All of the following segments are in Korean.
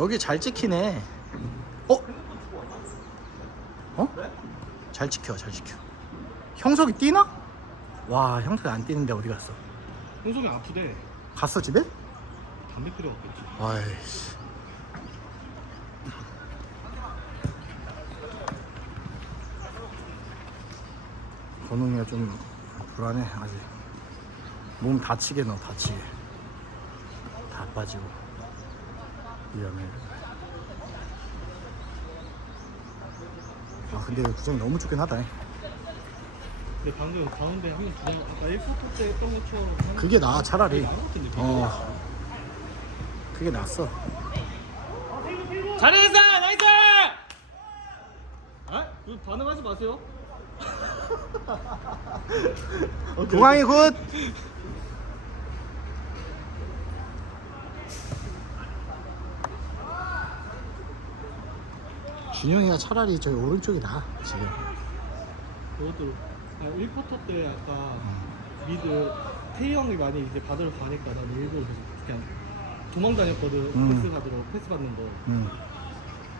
여기 잘 찍히네. 어? 어? 잘 찍혀, 잘 찍혀. 형석이 뛰나? 와, 형석이 안 뛰는데 어디 갔어? 홍석이 아프대. 갔어 집에? 담배 피려갔겠지. 아이씨. 건웅이가 좀 불안해 아직. 몸 다치게 넣어 다치게. 다 빠지고 위험해. 아 근데 구정이 너무 좋긴 하다. 근데 방금 가운데 한명 두장 아까 1쿼터 때 했던 것처럼 그게 나아 차라리. 어. 그게 낫어. 잘했어 나이스. 아? 그 반응하지 마세요. 동항이 굿. 준영이가 차라리 저기 오른쪽이 나 지금. 그것도 아 1쿼터 때 아까 미드 태희 형이 많이 이제 받으러 가니까 나는 일부러 계속 그냥 도망 다녔거든 음. 패스 받으러 패스 받는 거 음.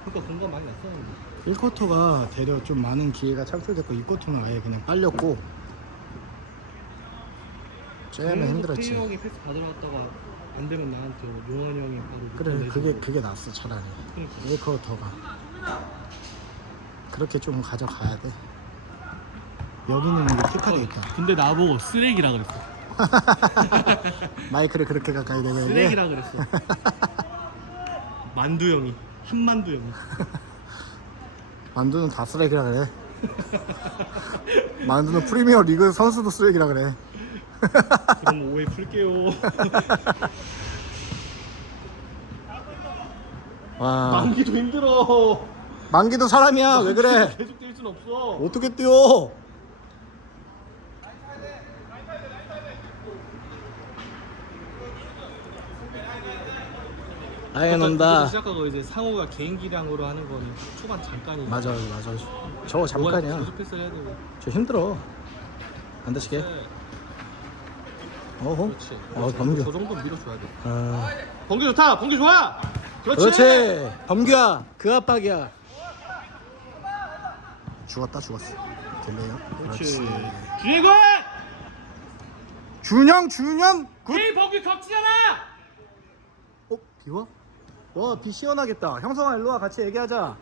그러니까 공간 많이 났었는데 1쿼터가 되려 좀 많은 기회가 창출됐고 2쿼터는 아예 그냥 빨렸고 쟤는 힘들었지. 형이 패스 받으러 갔다가 안 되면 나한테 뭐 용환이 형이 바로 그래 그게. 그게 낫어 차라리. 그러니까 1쿼터가 그렇게 좀 가져가야 돼. 여기는 이게 특화돼 있다. 근데 나보고 쓰레기라 그랬어 마이크를 그렇게 가까이 대고 얘기해. 쓰레기라 그랬어 만두 형이 한만두 형이 만두는 다 쓰레기라 그래. 만두는 프리미어 리그 선수도 쓰레기라 그래. 그럼 오해 풀게요 와. 만기도 힘들어 만기도 사람이야. 왜 그래? 계속 뛸 순 없어 어떻게 뛰어? 아예 논다. 시작하고 이제 상호가 개인 기량으로 하는 거는 초반 잠깐이 맞아, 맞아. 저거 잠깐이야. 계속 패스를 해야 되고 저 힘들어. 안 다치게. 네, 어허. 그렇지 어, 범규. 저 정도 밀어줘야 돼 아, 범규 좋다 범규 좋아 그렇지 그렇지. 범규야, 그 압박이야. 죽었다, 죽었어. 될래요? 그렇지. 주예건 준영, 준영. 굿. 이 범규 겹치잖아 어, 비와? 와, 비 시원하겠다. 형성아, 일로 와. 같이 얘기하자.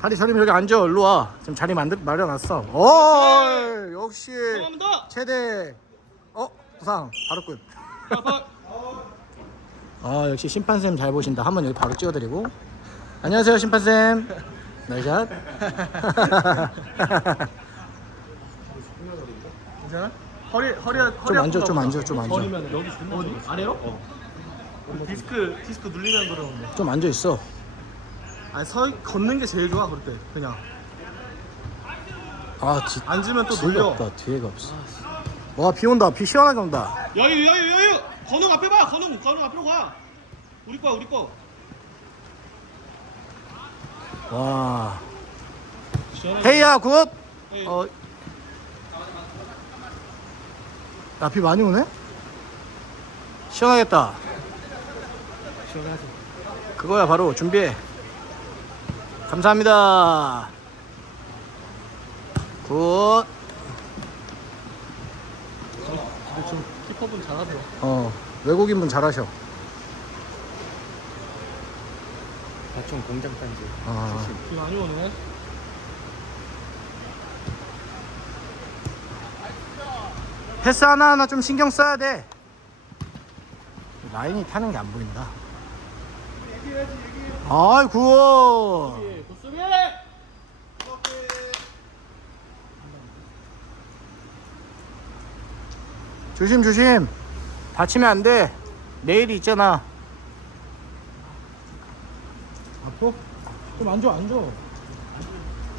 다리 저리면 여기 앉아. 일로 와. 지금 자리 만들 마련놨어. 오, 역시 한번 더 최대. 어, 부상. 바로 끝. 아빠 아, 역시 심판쌤 잘 보신다. 한번 여기 바로 찍어드리고. 안녕하세요, 심판쌤. 나이샷. 괜찮아? 허리 허리 허리 좀 앉아, 좀 앉아, 좀 앉아. 버리면 여기 존나 어디 아래로? 어. 디스크 디스크 눌리면 그러는데. 좀 앉아 있어. 아니 서 걷는 게 제일 좋아 그럴 때 그냥 아, 뒤, 앉으면 또 뒤가 눌려. 없다. 뒤에가 없어. 와, 비 온다. 비 시원하게 온다. 여유 여유 여유. 건웅 앞에 봐. 건웅 건웅 앞으로 가. 우리 거야 우리 거. 와. 시원하게. 헤이야, 굿. 헤이. 어. 야, 비 많이 오네? 시원하겠다. 시원하지. 그거야, 바로 준비해. 감사합니다. 굿. 근데 좀 키퍼분 잘하더라. 어, 외국인분 잘하셔. 다총 공장 단지 아, 비 많이 오네. 패스 하나하나 좀 신경 써야 돼. 라인이 타는 게 안 보인다. 아이, 굿. 예, 고수비. 조심, 조심. 다치면 안 돼. 내일이 있잖아. 아파? 좀 앉아, 앉아.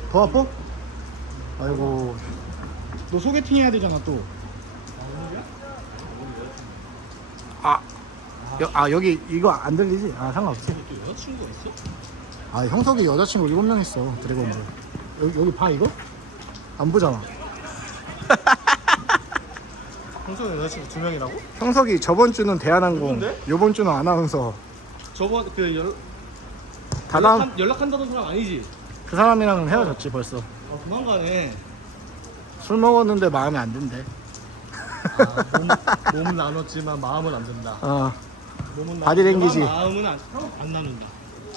더 아파? 아이고. 너 소개팅 해야 되잖아, 또. 아, 여, 아 여기 이거 안 들리지? 아 상관없지. 또 여자친구가 있어? 아 형석이 여자친구 일곱 명 있어 드래곤볼. 여기 여기 봐 이거? 안 보잖아. 형수 여자친구 두 명이라고? 형석이 저번 주는 대한항공, 누군데? 요번 주는 아나운서. 저번 그 연, 다다음 연락한, 연락한다던 사람 아니지? 그 사람이랑은 헤어졌지 벌써. 아 도망가네. 술 먹었는데 마음에 안 든대. 아, 몸, 몸은 나눴지만 마음은 안 든다. 어 몸은 바디랭귀지. 나눴지만 마음은 안, 안 나눈다.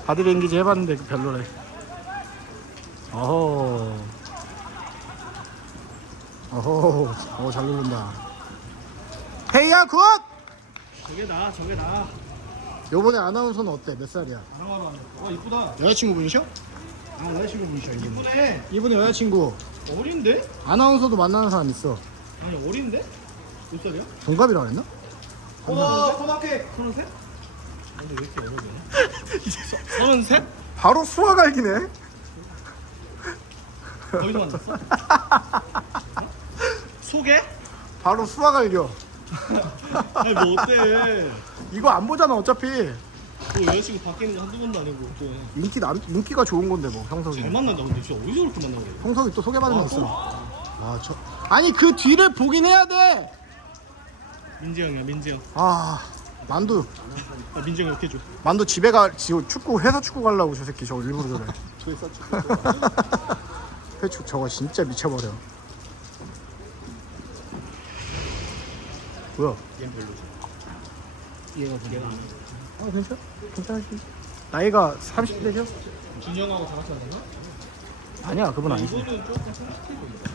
바디랭귀지 해봤는데 별로래. 어호. 어호. 어잘 누른다. 헤이야 굿! 저게 나, 저게 나. 요번에 아나운서는 어때? 몇 살이야? 안 와, 이쁘다. 여자친구분이셔? 아 여자친구분이셔 이분. 이쁘네. 이분이 여자친구. 어린데? 아나운서도 만나는 사람 있어. 아니, 어린데? 몇 살이야? 동갑이라 그랬나? 어, 코마케. 서른셋? 근데 왜 이렇게 어려 보여? 서른셋? 바로 수학 알기네. 거기서 만났어? 어? 소개? 바로 수학 알겨. 아니 뭐 어때? 이거 안 보잖아 어차피. 뭐 여자친구 거 한두 번도 아니고 어때? 인기 남 인기가 좋은 건데 뭐 형석이. 잘 만난다 근데 진짜 어디서 그렇게 만나 그래? 형석이 또 소개받은 거 아, 있어. 또? 아 저. 아니 그 뒤를 보긴 해야 돼. 민지 형이야 민지 형. 아 만두 아, 민지 형 이렇게 줘. 만두 집에 가 지금 축구 회사 축구 가려고 저 새끼 저거 일부러 저래. 회축 저거 진짜 미쳐버려. 뭐야? 얘 별로지. 얘가 좀. 얘가 안 해. 아 괜찮아? 괜찮지. 나이가 30대죠? 준영하고 다 같이 하나? 아니야 그분 아니지. 이거는 조금 보인다.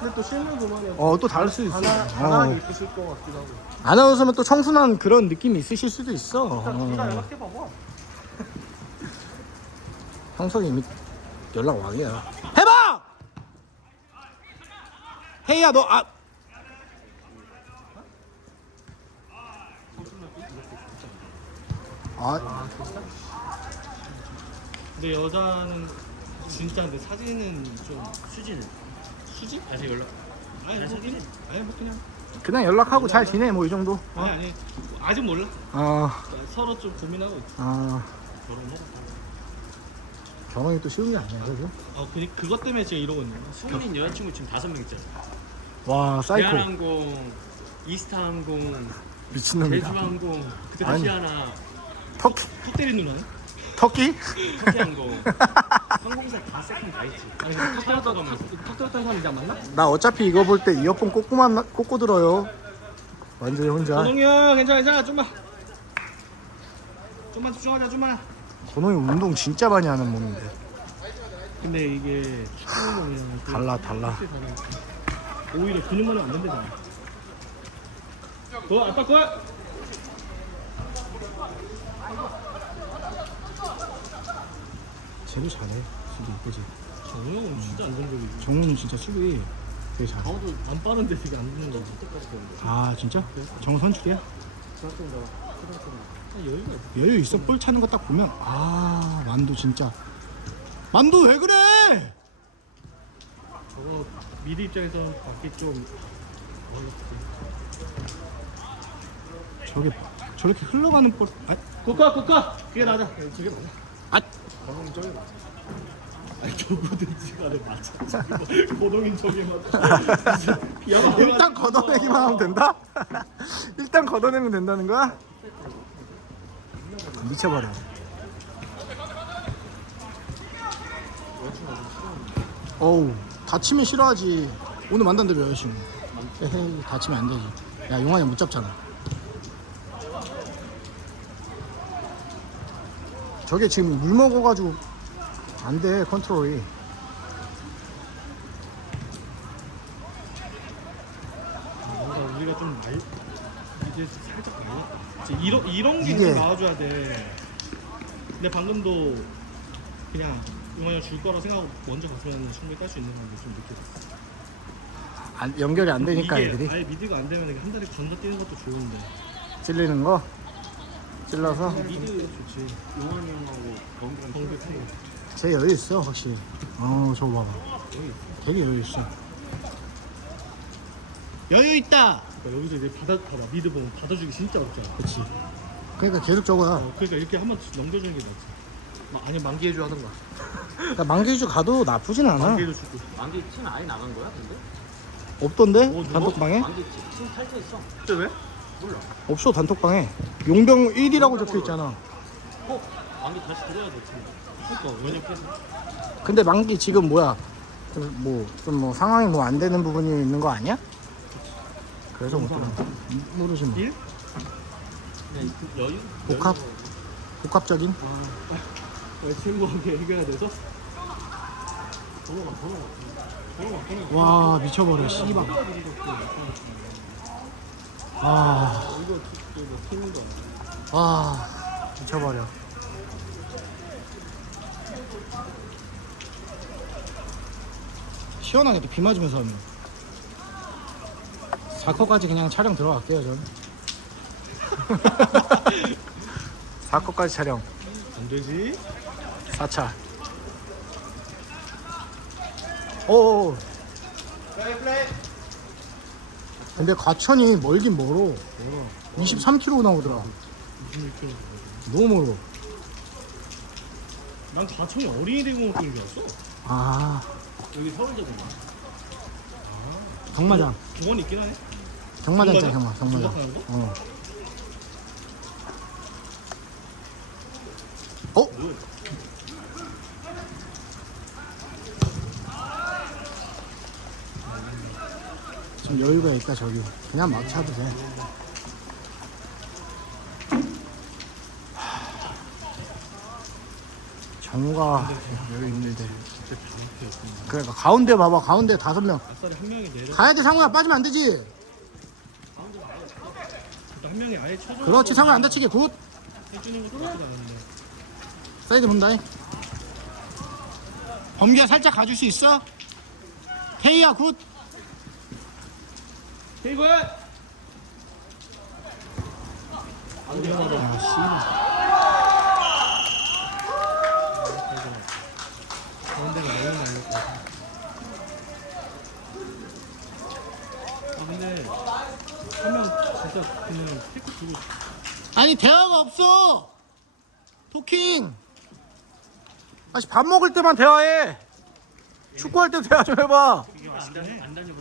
근데 또 실물 보면 어 또 다를 수 있어. 하나 어. 하나 있으실 것 같기도 하고. 아나운서면 또 청순한 그런 느낌이 있으실 수도 있어. 일단 둘다 어. 연락해 봐봐. 형석이 이미 연락 왕이야. 해봐! 헤이야 너 아. 아, 근데 여자는 진짜 근데 사진은 좀 수지는 수지? 다시 연락. 아니 뭐 그냥 아니 뭐 그냥 그냥 연락하고 잘 지내 뭐 이 정도. 아니 아니 아직 몰라. 어, 서로 좀 고민하고 있지. 어, 결혼해. 결혼이 또 쉬운 게 아니야, 그죠? 어 그, 그것 때문에 지금 이러고 있는 거야. 수민 여자친구 지금 다섯 명 있잖아. 와, 사이코 대한항공, 이스타항공, 미친놈이다. 제주항공, 아니. 아시아나, 터키, 턱 때리는 누나네? 터키? 항공사 다 다. 아니 턱 사람 이제 안 만나? 나 어차피 이거 볼 때 이어폰 꽂고 만 꽂고 들어요. 완전히 혼자. 고동이 형 괜찮아 괜찮아 좀만 좀만 집중하자 좀만 건호이 운동 진짜 많이 하는 몸인데. 근데 이게 축구 그 달라, 달라. 오히려 근육만은 안 된대잖아 고 아빠 고 쟤도 잘해. 수비 이쁘지. 정우 형은 진짜 안정적이지 정우는 진짜 수비 되게 잘해. 저도 안 빠른데 되게 안 듣는 거지 아 진짜? 정우 선출이야? 아, 여유가 있어. 여유 있어? 볼 차는 거 딱 보면 아 만두 진짜. 만두 왜 그래? 저거 미드 입장에서 받기 좀 어렵지 저게 저렇게 흘러가는 볼 아, 고카 고카 그게 나자 저게 맞아 아. 고동인 저게 맞아. 아니 누구든지 간에 맞아. 고동인 저게 맞아. 일단 걷어내기만 하면 된다? 일단 걷어내면 된다는 거야? 미쳐버려. 어우 다치면 싫어하지. 오늘 여자친구. 에헤이 다치면 안 되지. 야 용환이 못 잡잖아 저게 지금 물 먹어가지고 안 돼 컨트롤이 뭔가 우리가 좀 말, 이제 살짝 말랐다. 이제 이런 이런 게 이게- 좀 나와줘야 돼. 근데 방금도 그냥 용환이 줄 거라 생각하고 먼저 갔으면 충분히 딸 수 있는 건데 좀 느꼈어. 안- 연결이 안 되니까 이게 애들이 아예 미드가 안 되면 이게 한 달에 건너 뛰는 것도 좋은데. 찔리는 거 찔러서 미드 좋지. 용환이 형하고 범규랑 정규 타이. 제 여유 있어 확실히 어 저거 봐봐 되게 여유 있어 여유 있다 그러니까 여기서 이제 받아 봐봐 미드 보면 받아주기 진짜 어렵잖아. 그치 그러니까 계속 저거야 어, 그러니까 이렇게 한 번 넘겨주는 게 낫지. 막 아니 만기해줘 하던가. 그러니까 만개주 가도 나쁘진 않아 만기해줘 주고. 만기 팀 아예 나간 거야 근데? 없던데 어? 단톡방에 만기 팀 탈퇴했어. 그때 왜? 몰라. 없어 단톡방에 용병 1이라고 적혀 있잖아. 어? 안개 다시 들어야 돼. 그러니까 왜냐면 계속 근데 만기 지금 뭐야? 뭐좀 뭐 상황이 뭐 안 되는 부분이 있는 거 아니야? 그래서 못 들어. 모르지 뭐. 일? 그냥 그 여유. 복합 여유. 복합적인. 왜 친구한테 해결해야 돼서? 번호가 번호가. 와 미쳐버려 씨발. 아, 이거 이거 거. 와 미쳐버려. 시원하게 또 비 맞으면서 하면 4커까지 그냥 촬영 들어갈게요 전 4커까지 촬영. 안 되지? 4차. 오오 근데 과천이 멀긴 멀어 23km 나오더라 무슨 일정? 너무 멀어 난 가천이 어린이 대공원 줄 알았어. 아 여기 서울대구나. 경마장 공원이 있긴 하네. 경마장 있잖아 경마 경마장? 거? 어. 어? 좀 여유가 있다 저기 그냥 막 차도 돼 하, 정우가 여유 있는데. 그러니까 가운데 봐봐 가운데 다섯 명. 가야 돼 상우야 빠지면 안 되지. 그렇지 상우야 안 다치게 굿. 사이드 본다 범규야 살짝 가줄 수 있어? 태희야 굿 테이블. 안 위험하다. 아, 씨. 가운데가 너무 날렸다. 아 근데 한 명 진짜 그냥 테이크 주고 아니 대화가 없어 토킹 아씨 밥 먹을 때만 대화해 축구할 때 대화 좀 해봐 이게 안, 다, 안 다녀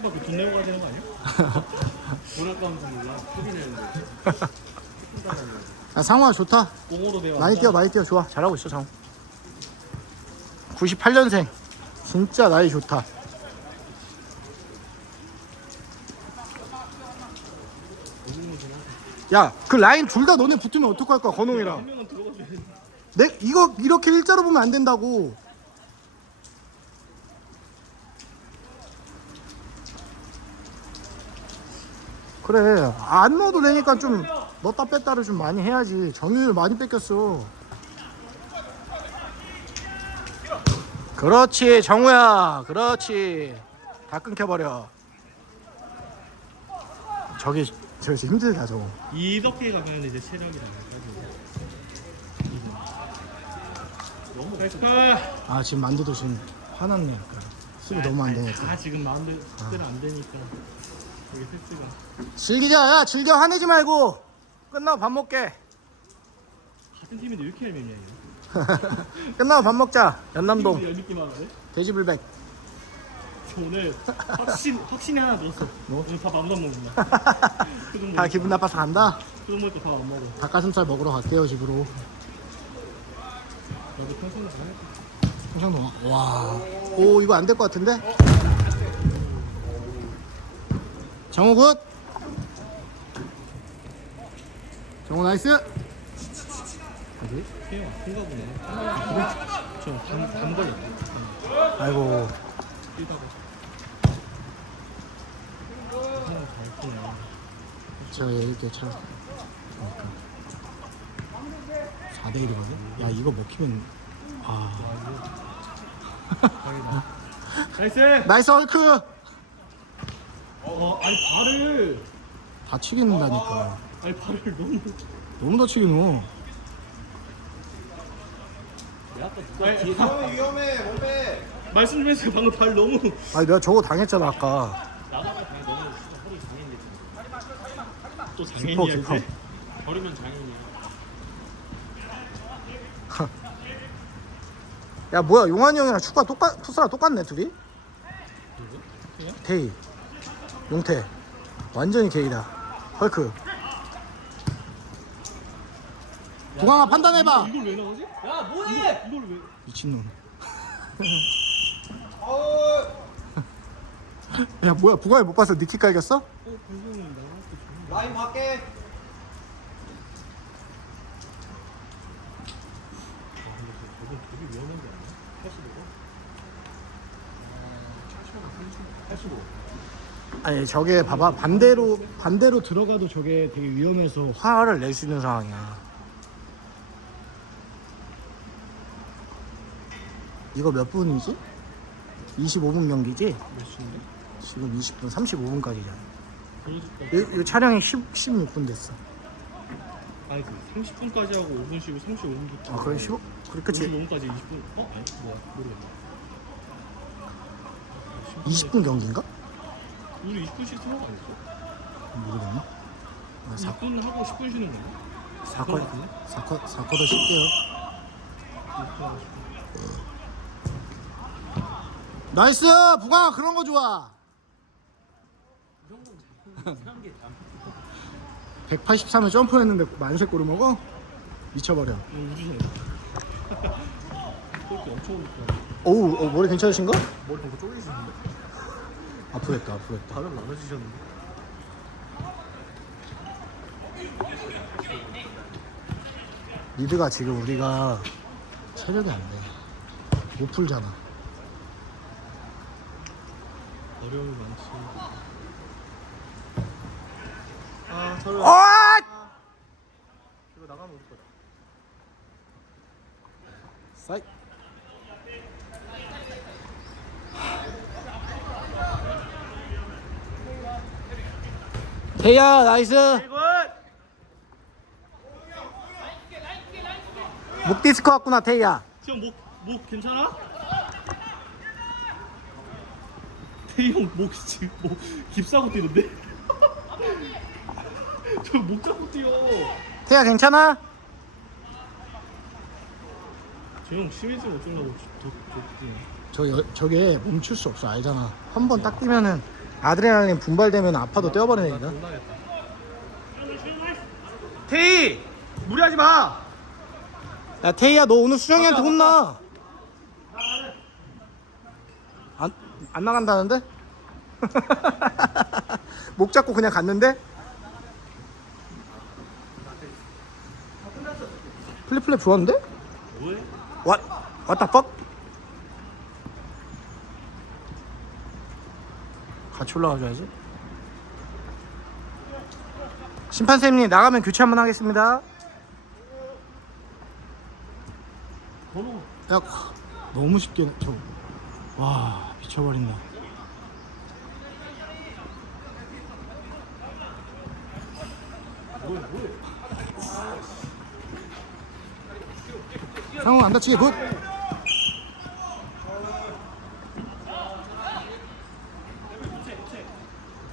봐서 그래. 테이크밖에 돈 내고 가야 되는 거 아니야? 돈 아까운지 몰라. 소리 내는데. 야, 상우야 좋다 공으로 내가 많이 뛰어 많이 뛰어 좋아 잘하고 있어 상우 98년생 진짜 나이 좋다 야 그 라인 둘 다 너네 붙으면 어떡할 거야 명은 들어가줘야 돼. 내 이거 이렇게 일자로 보면 안 된다고. 그래. 안 넣어도 되니까 좀 넣었다 뺐다를 좀 많이 해야지. 정유를 많이 뺏겼어. 그렇지 정우야. 그렇지. 다 끊겨버려. 저기 저기 힘들다 저거. 이렇게 가면 이제 체력이 나가지고. 너무. 아 지금 만두도 지금 화났네 약간. 수비 너무 안 되니까. 아 지금 마음대로 안 되니까. 여기. 즐기자 야 즐겨 화내지 말고 끝나고 밥 먹게 같은 팀인데 왜 이렇게 얄밉냐 이거. 끝나고 밥 먹자 연남동 얄밉기만 하네. 돼지불백 저 오늘 확신 확신이 하나 넣었어. 뭐? 오늘 밥 아무도 안 먹는다. 다 기분 나빠서 간다 그동 먹을 거밥안 먹어. 닭가슴살 먹으러 갈게요 집으로 나도 평소에 잘해. 평창동 와 오 이거 안 될 것 같은데 정우 굿 정우 나이스 보네. 아이고 뛰다가. 제가 얘기할게요 차 그러니까 4대 1이거든? 야 이거 먹히면 아 다행이다. 나이스. 나이스 헐크 어 아니 발을 다치겠다니까 아니 발을 너무. 너무 다치게 넣어 내 아까 누가 아니, 뒤에서 말씀 좀 해주세요. 방금 발 너무. 아니 내가 저거 당했잖아 아까 나가가 당해 너무 진짜 허리 장애인데 지금. 또 기퍼 장애인이야 이제. 버리면 장애인이야. 야 뭐야 용환이 형이랑 축구가 똑같 풋사랑 똑같네 둘이? 누구? 테이 용태. 완전히 개이다. 헐크. 부강아 판단해봐. 이걸 왜 나가지? 야 뭐해? 이걸 왜? 미친놈. 야 뭐야? 부강이 못 봤어 니키 깔겼어? 라인 밖에. 저건 되게 위험한 거 아니야? 85가? 85. 아니 저게 봐봐 반대로 반대로 들어가도 저게 되게 위험해서 화를 낼 수 있는 상황이야 이거 몇 분이지? 25분 경기지? 몇 시인데? 지금 20분 35분까지잖아 그러니까 이, 이 촬영이 10, 16분 됐어 아니 그 30분까지 하고 5분 쉬고 35분부터 아 그래 15? 그래 그치 55분까지 20분 어? 아니 뭐야 모르겠네 20분 경기인가? 우리 20분씩 쓰는 거 아니었어? 모르겠네 아, 사, 6분 하고 10분 쉬는 건가? 사컷 그렇구나. 사컷 사컷도 쉴게요 6분 하고 10분 나이스 부강아 그런 거 좋아 183에 점프했는데 만세 골을 먹어? 미쳐버려 이거 우주선 그렇게 엄청 오니까 오우 어, 머리 괜찮으신가? 머리 보고 쪼개지셨는데. 아프겠다 아프겠다 반응 나눠주셨는데. 리드가 지금 우리가 체력이 안돼 못 풀잖아 어려움이 많지 아 저를. 어! 이거 나가면 우리 거다. 사이 태야 나이스 목 디스크 왔구나 태야 형 목, 목 괜찮아? 태희 형목 지금 목 깁싸고 뛰는데? 저 목 잡고 뛰어 태야 괜찮아? 저형 심해지면 어쩌려고 더, 더 뛰네 저 여, 저게 멈출 수 없어 알잖아 한 번 딱 뛰면은 아드레날린 분발되면 아파도 뛰어버리니까 태희 무리하지 마. 야 태희야 너 오늘 수정이한테 혼나 안, 안 나간다는데? 목 잡고 그냥 갔는데? 플립플립 좋았는데? 왔다 뻑? 같이 올라가줘야지. 심판쌤님 나가면 교체 한번 하겠습니다. 야 너무 쉽게 저. 와 미쳐버린다. 상우 안 다치게 굿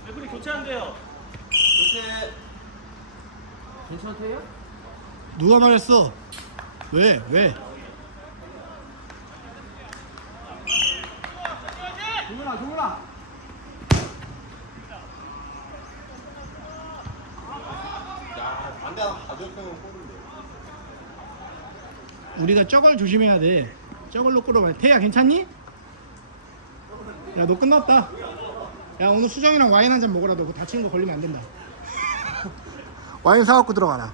레프리 교체한대요. 교체. 괜찮대요? 누가 말했어 왜 왜? 동훈아 동훈아. 야 반대 가격표는 꼬는데. 우리가 저걸 조심해야 돼. 저걸로 끌어봐야 돼. 태야 괜찮니? 야 너 끝났다. 야 오늘 수정이랑 와인 한 잔 먹어라. 너뭐 다치는 거 걸리면 안 된다. 와인 사갖고 들어가라.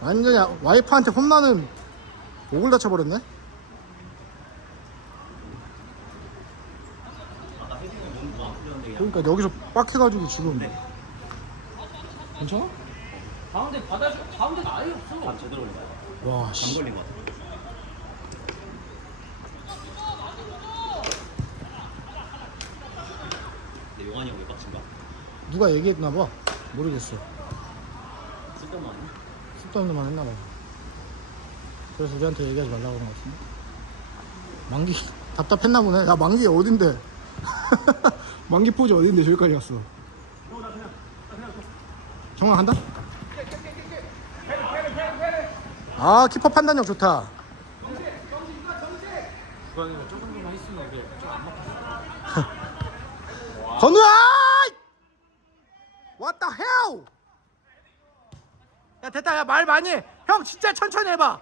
완전히 와이프한테 혼나는 목을 다쳐버렸네. 그러니까 여기서 빡해가지고 지금 괜찮아? 가운데 받아줘. 가운데 아예 없어. 안 제대로. 와 씨. 걸린 것 같아. 근데 용환이 형왜 빡친가? 누가 얘기했나 봐. 모르겠어. 쓸데없는 아니? 쓸데없는 말 했나 봐. 그래서 우리한테 얘기하지 말라고 그런 것 같은데. 만기 답답했나 보네. 야 만기 어딘데? 만기 포즈 어딘데 저기까지 갔어. 정아 간다. 아 키퍼 판단력 좋다. 했으면 이게 좀안 먹혔어. 건우야! 됐다 야 말 많이 해. 형 진짜 천천히 해봐.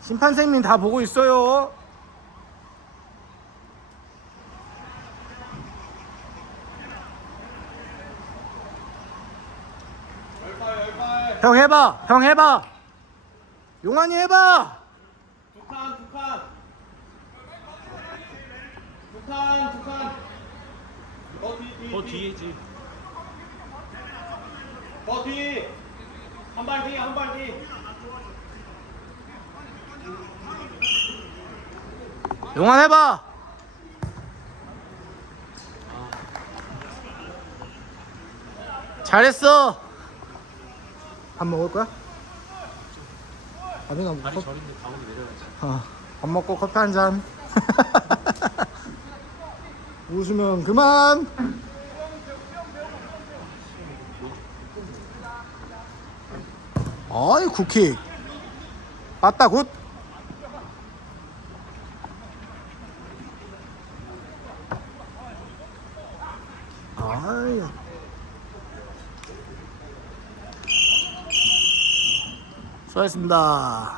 심판생님 다 보고 있어요. 형 해봐. 형 해봐. 용환이 해봐. 두칸 두칸. 두칸 두칸 더 뒤에지. 더 뒤 한발 뒤, 한 발 뒤. 용환 해봐 잘했어 밥 먹을 거야? 밥이나 먹고 발이 저린데 가운데 내려야지. 어, 밥 먹고 커피 한 잔. 웃으면 그만. 어이 굿킥. 맞다 굿. 아이. 수고하셨습니다.